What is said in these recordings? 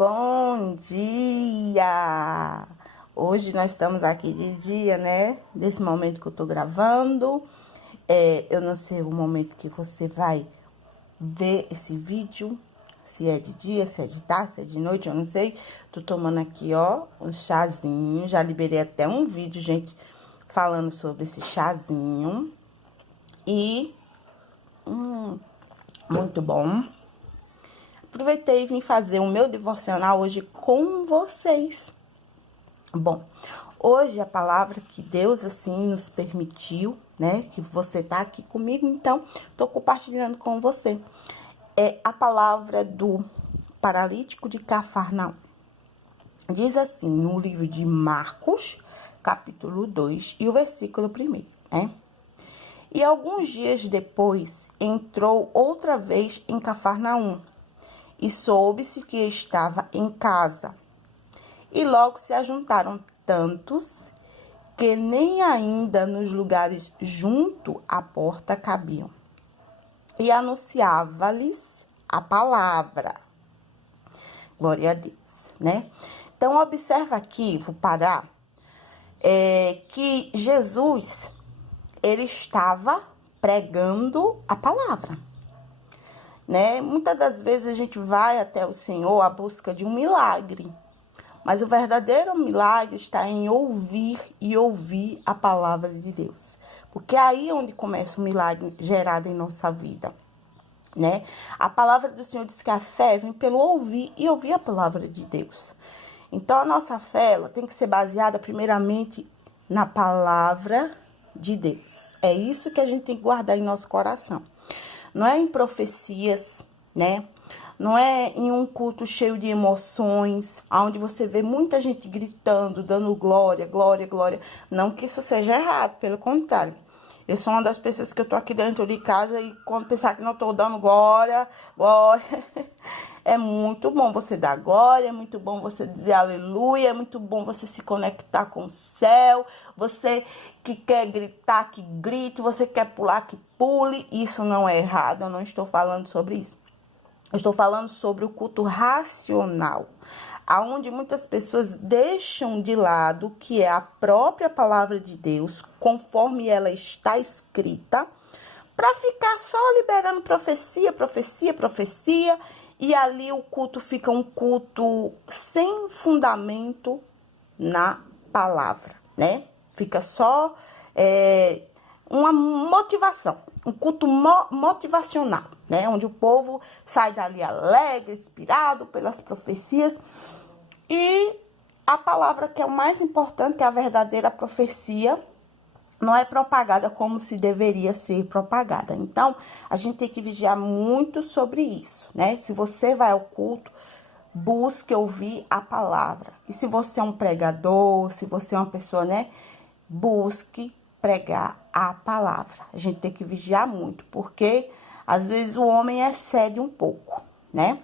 Bom dia! Hoje nós estamos aqui de dia, né? Desse momento que eu tô gravando. Eu não sei o momento que você vai ver esse vídeo. Se é de dia, se é de tarde, se é de noite, eu não sei. Tô tomando aqui, ó, um chazinho. Já liberei até um vídeo, gente, falando sobre esse chazinho. E... muito bom. Aproveitei e vim fazer o meu devocional hoje com vocês. Bom, hoje a palavra que Deus, assim, nos permitiu, né? Que você tá aqui comigo, então, tô compartilhando com você. É a palavra do paralítico de Cafarnaum. Diz assim, no livro de Marcos, capítulo 2, e o versículo 1, né? E alguns dias depois, entrou outra vez em Cafarnaum, e soube-se que estava em casa. E logo se ajuntaram tantos que nem ainda nos lugares junto à porta cabiam. E anunciava-lhes a palavra. Glória a Deus, né? Então, observa aqui, vou parar, que Jesus, ele estava pregando a palavra, né? Muitas das vezes a gente vai até o Senhor à busca de um milagre, mas o verdadeiro milagre está em ouvir e ouvir a palavra de Deus. Porque é aí onde começa o milagre gerado em nossa vida, né? A palavra do Senhor diz que a fé vem pelo ouvir e ouvir a palavra de Deus. Então, a nossa fé, ela tem que ser baseada primeiramente na palavra de Deus. É isso que a gente tem que guardar em nosso coração. Não é em profecias, né? Não é em um culto cheio de emoções, onde você vê muita gente gritando, dando glória, glória, glória. Não que isso seja errado, pelo contrário. Eu sou uma das pessoas que eu tô aqui dentro de casa e quando pensar que não tô dando glória, glória... É muito bom você dar glória, é muito bom você dizer aleluia, é muito bom você se conectar com o céu. Você que quer gritar, que grite, você quer pular, que pule. Isso não é errado, eu não estou falando sobre isso. Eu estou falando sobre o culto racional, aonde muitas pessoas deixam de lado o que é a própria palavra de Deus, conforme ela está escrita, para ficar só liberando profecia, profecia, profecia, e ali o culto fica um culto sem fundamento na palavra, né? Fica só uma motivação, um culto motivacional, né? Onde o povo sai dali alegre, inspirado pelas profecias. E a palavra que é o mais importante, que é a verdadeira profecia, não é propagada como se deveria ser propagada. Então, a gente tem que vigiar muito sobre isso, né? Se você vai ao culto, busque ouvir a palavra. E se você é um pregador, se você é uma pessoa, né? Busque pregar a palavra. A gente tem que vigiar muito, porque às vezes o homem excede um pouco, né?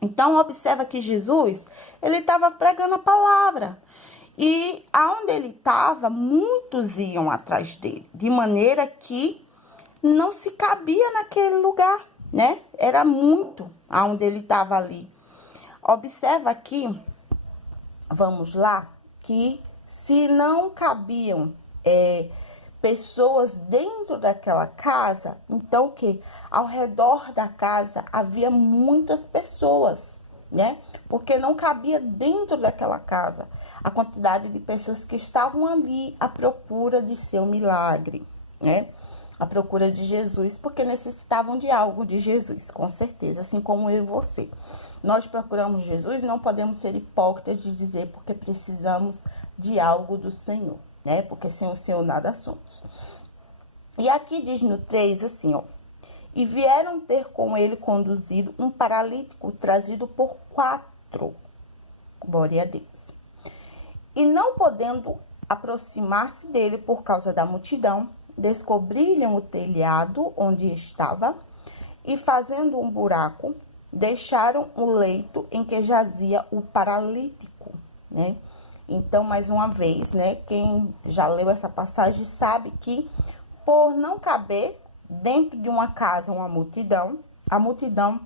Então, observa que Jesus, ele estava pregando a palavra. E aonde ele estava, muitos iam atrás dele, de maneira que não se cabia naquele lugar, né? Era muito aonde ele estava ali. Observa aqui, vamos lá, que se não cabiam pessoas dentro daquela casa, então o quê? Ao redor da casa havia muitas pessoas, né? Porque não cabia dentro daquela casa a quantidade de pessoas que estavam ali à procura de seu milagre, né? À procura de Jesus, porque necessitavam de algo de Jesus, com certeza, assim como eu e você. Nós procuramos Jesus, não podemos ser hipócritas de dizer porque precisamos de algo do Senhor, né? Porque sem o Senhor nada somos. E aqui diz no 3 assim, ó. E vieram ter com ele conduzido um paralítico trazido por 4. Glória a Deus. E não podendo aproximar-se dele por causa da multidão, descobriram o telhado onde estava e, fazendo um buraco, deixaram o leito em que jazia o paralítico, né? Então, mais uma vez, né? Quem já leu essa passagem sabe que, por não caber dentro de uma casa uma multidão, a multidão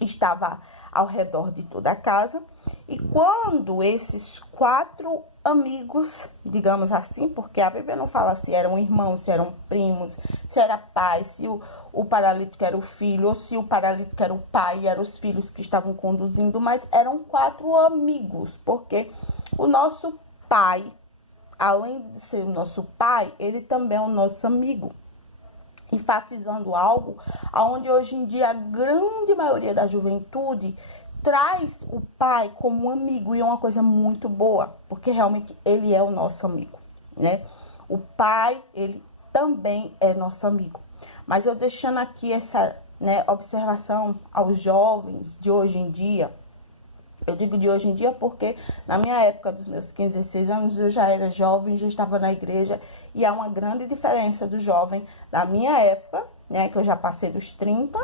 estava ao redor de toda a casa. E quando esses 4 amigos, digamos assim, porque a Bíblia não fala se eram irmãos, se eram primos, se era pai, se o paralítico era o filho, ou se o paralítico era o pai e eram os filhos que estavam conduzindo, mas eram 4 amigos, porque o nosso pai, além de ser o nosso pai, ele também é o nosso amigo. Enfatizando algo onde hoje em dia a grande maioria da juventude traz o pai como um amigo, e é uma coisa muito boa, porque realmente ele é o nosso amigo, né? O pai, ele também é nosso amigo. Mas eu deixando aqui essa, né, observação aos jovens de hoje em dia. Eu digo de hoje em dia porque na minha época dos meus 15, 16 anos eu já era jovem, já estava na igreja, e há uma grande diferença do jovem da minha época, né, que eu já passei dos 30,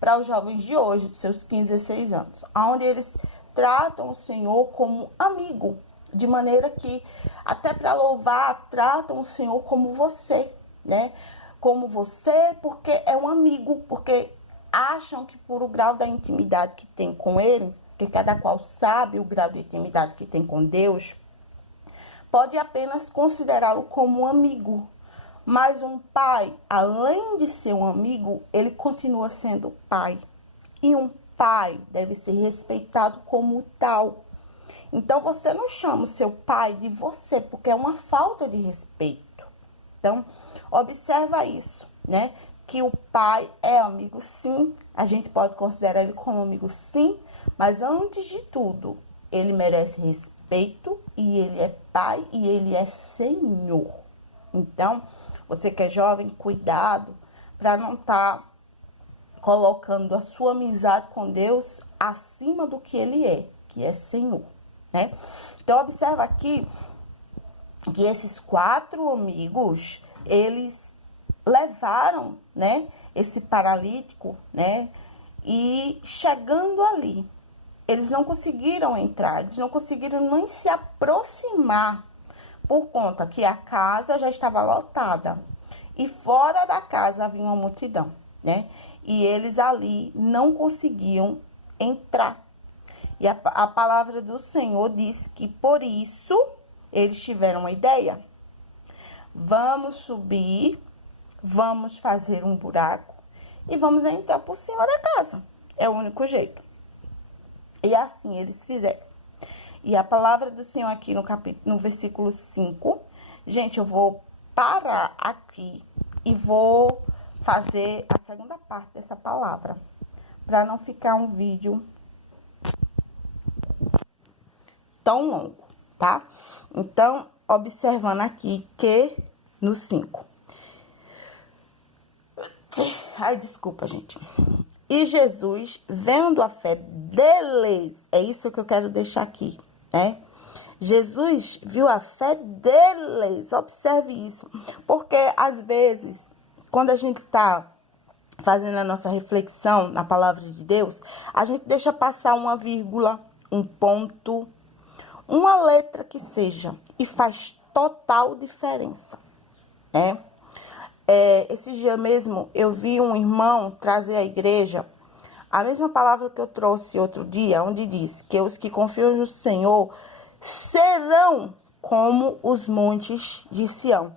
para os jovens de hoje, de seus 15, 16 anos, onde eles tratam o Senhor como amigo, de maneira que, até para louvar, tratam o Senhor como você, né, como você, porque é um amigo, porque acham que por o grau da intimidade que tem com ele, que cada qual sabe o grau de intimidade que tem com Deus, pode apenas considerá-lo como um amigo. Mas um pai, além de ser um amigo, ele continua sendo pai. E um pai deve ser respeitado como tal. Então, você não chama o seu pai de você, porque é uma falta de respeito. Então, observa isso, né? Que o pai é amigo, sim. A gente pode considerar ele como amigo, sim. Mas, antes de tudo, ele merece respeito, e ele é pai, e ele é Senhor. Então, você que é jovem, cuidado para não estar colocando a sua amizade com Deus acima do que ele é, que é Senhor, né? Então, observa aqui que esses 4 amigos, eles levaram, né, esse paralítico, né, e chegando ali, eles não conseguiram entrar, eles não conseguiram nem se aproximar, por conta que a casa já estava lotada e fora da casa havia uma multidão, né? E eles ali não conseguiam entrar. E a palavra do Senhor diz que por isso eles tiveram uma ideia. Vamos subir, vamos fazer um buraco e vamos entrar por cima da casa. É o único jeito. E assim eles fizeram. E a palavra do Senhor aqui no versículo 5, gente, eu vou parar aqui e vou fazer a segunda parte dessa palavra, para não ficar um vídeo tão longo, tá? Então, observando aqui que no 5. Ai, desculpa, gente. E Jesus, vendo a fé deles, é isso que eu quero deixar aqui, né? Jesus viu a fé deles, observe isso, porque às vezes, quando a gente está fazendo a nossa reflexão na palavra de Deus, a gente deixa passar uma vírgula, um ponto, uma letra que seja, e faz total diferença, né? Esse dia mesmo, eu vi um irmão trazer à igreja a mesma palavra que eu trouxe outro dia, onde diz que os que confiam no Senhor serão como os montes de Sião.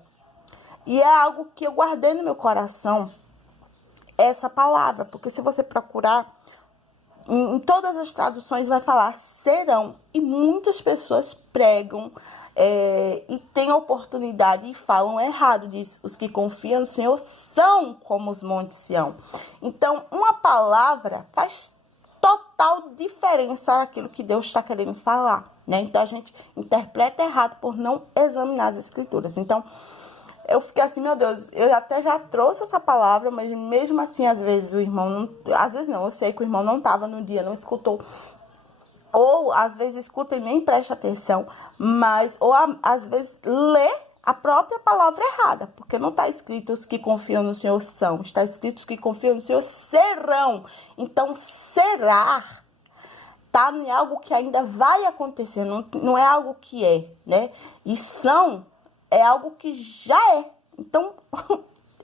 E é algo que eu guardei no meu coração, essa palavra, porque se você procurar, em todas as traduções vai falar serão, e muitas pessoas pregam e têm oportunidade e falam errado, diz, os que confiam no Senhor são como os montes Sião. Então, uma palavra faz total diferença naquilo que Deus está querendo falar, né? Então, a gente interpreta errado por não examinar as escrituras. Então, eu fiquei assim, meu Deus, eu até já trouxe essa palavra, mas mesmo assim, às vezes o irmão não... Às vezes não, eu sei que o irmão não estava no dia, não escutou. Ou, às vezes, escuta e nem presta atenção, mas... Ou, às vezes, lê a própria palavra errada, porque não está escrito os que confiam no Senhor são, está escrito os que confiam no Senhor serão. Então, será tá em algo que ainda vai acontecer, não é algo que é, né? E são é algo que já é. Então,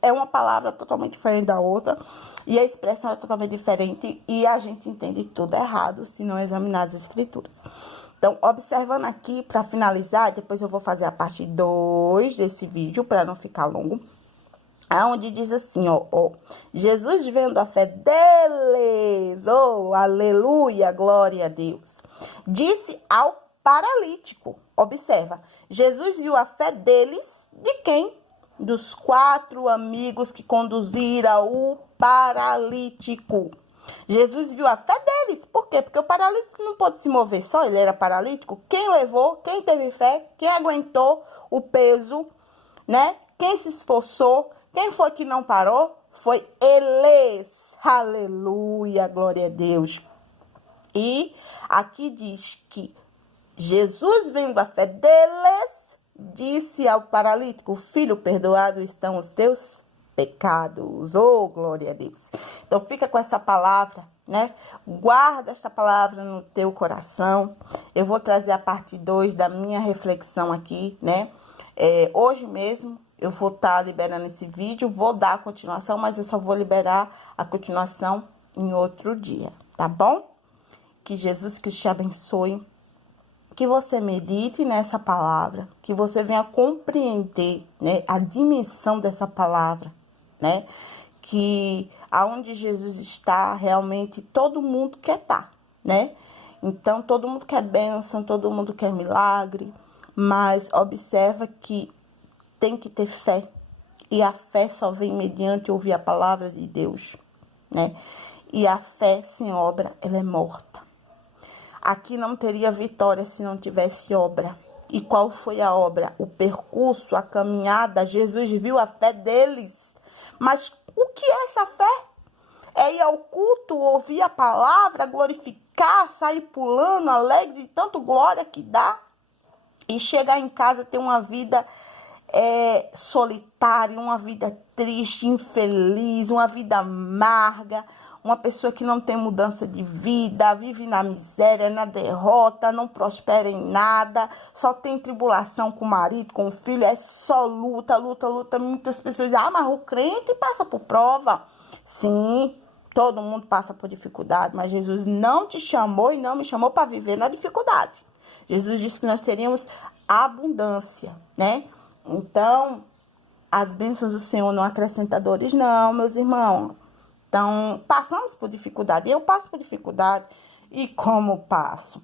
é uma palavra totalmente diferente da outra, e a expressão é totalmente diferente, e a gente entende tudo errado se não examinar as escrituras. Então, observando aqui, para finalizar, depois eu vou fazer a parte 2 desse vídeo, para não ficar longo, aonde diz assim, ó, Jesus vendo a fé deles, aleluia, glória a Deus, disse ao paralítico, observa, Jesus viu a fé deles, de quem? Dos 4 amigos que conduziram o paralítico. Jesus viu a fé deles, por quê? Porque o paralítico não pôde se mover só, ele era paralítico. Quem levou, quem teve fé, quem aguentou o peso, né? Quem se esforçou, quem foi que não parou? Foi eles. Aleluia, glória a Deus. E aqui diz que Jesus, vendo a fé deles, disse ao paralítico, filho, perdoado estão os teus pecados. Oh, glória a Deus. Então, fica com essa palavra, né? Guarda essa palavra no teu coração. Eu vou trazer a parte 2 da minha reflexão aqui, né? Hoje mesmo eu vou estar liberando esse vídeo, vou dar a continuação, mas eu só vou liberar a continuação em outro dia, tá bom? Que Jesus Cristo te abençoe, que você medite nessa palavra, que você venha compreender, né, a dimensão dessa palavra, né? Que aonde Jesus está, realmente todo mundo quer estar, né? Então, todo mundo quer bênção, todo mundo quer milagre, mas observa que tem que ter fé, e a fé só vem mediante ouvir a palavra de Deus, né? E a fé sem obra, ela é morta. Aqui não teria vitória se não tivesse obra. E qual foi a obra? O percurso, a caminhada. Jesus viu a fé deles. Mas o que é essa fé? É ir ao culto, ouvir a palavra, glorificar, sair pulando, alegre de tanto glória que dá. E chegar em casa, ter uma vida solitária, uma vida triste, infeliz, uma vida amarga. Uma pessoa que não tem mudança de vida, vive na miséria, na derrota, não prospera em nada, só tem tribulação com o marido, com o filho, é só luta, luta, luta. Muitas pessoas dizem, mas o crente passa por prova. Sim, todo mundo passa por dificuldade, mas Jesus não te chamou e não me chamou para viver na dificuldade. Jesus disse que nós teríamos abundância, né? Então, as bênçãos do Senhor não acrescentadores, não, meus irmãos. Então, passamos por dificuldade. Eu passo por dificuldade. E como passo?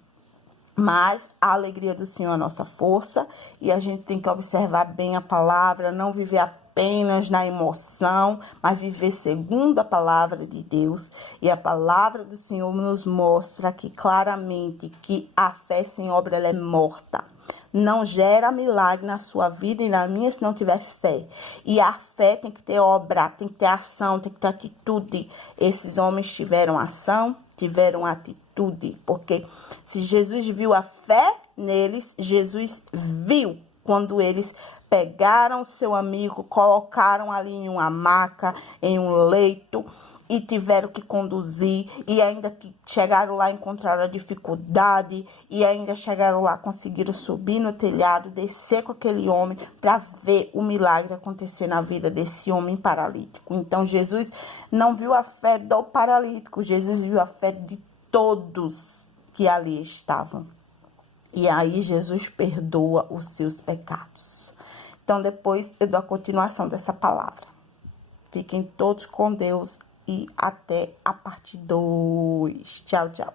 Mas a alegria do Senhor é a nossa força. E a gente tem que observar bem a palavra. Não viver apenas na emoção. Mas viver segundo a palavra de Deus. E a palavra do Senhor nos mostra aqui claramente que a fé sem obra ela é morta. Não gera milagre na sua vida e na minha se não tiver fé. E a fé tem que ter obra, tem que ter ação, tem que ter atitude. Esses homens tiveram ação, tiveram atitude. Porque se Jesus viu a fé neles, Jesus viu quando eles pegaram seu amigo, colocaram ali em uma maca, em um leito, e tiveram que conduzir, e ainda que chegaram lá, encontraram a dificuldade, e ainda chegaram lá, conseguiram subir no telhado, descer com aquele homem, para ver o milagre acontecer na vida desse homem paralítico. Então, Jesus não viu a fé do paralítico, Jesus viu a fé de todos que ali estavam. E aí, Jesus perdoa os seus pecados. Então, depois eu dou a continuação dessa palavra. Fiquem todos com Deus. E até a parte 2. Tchau, tchau.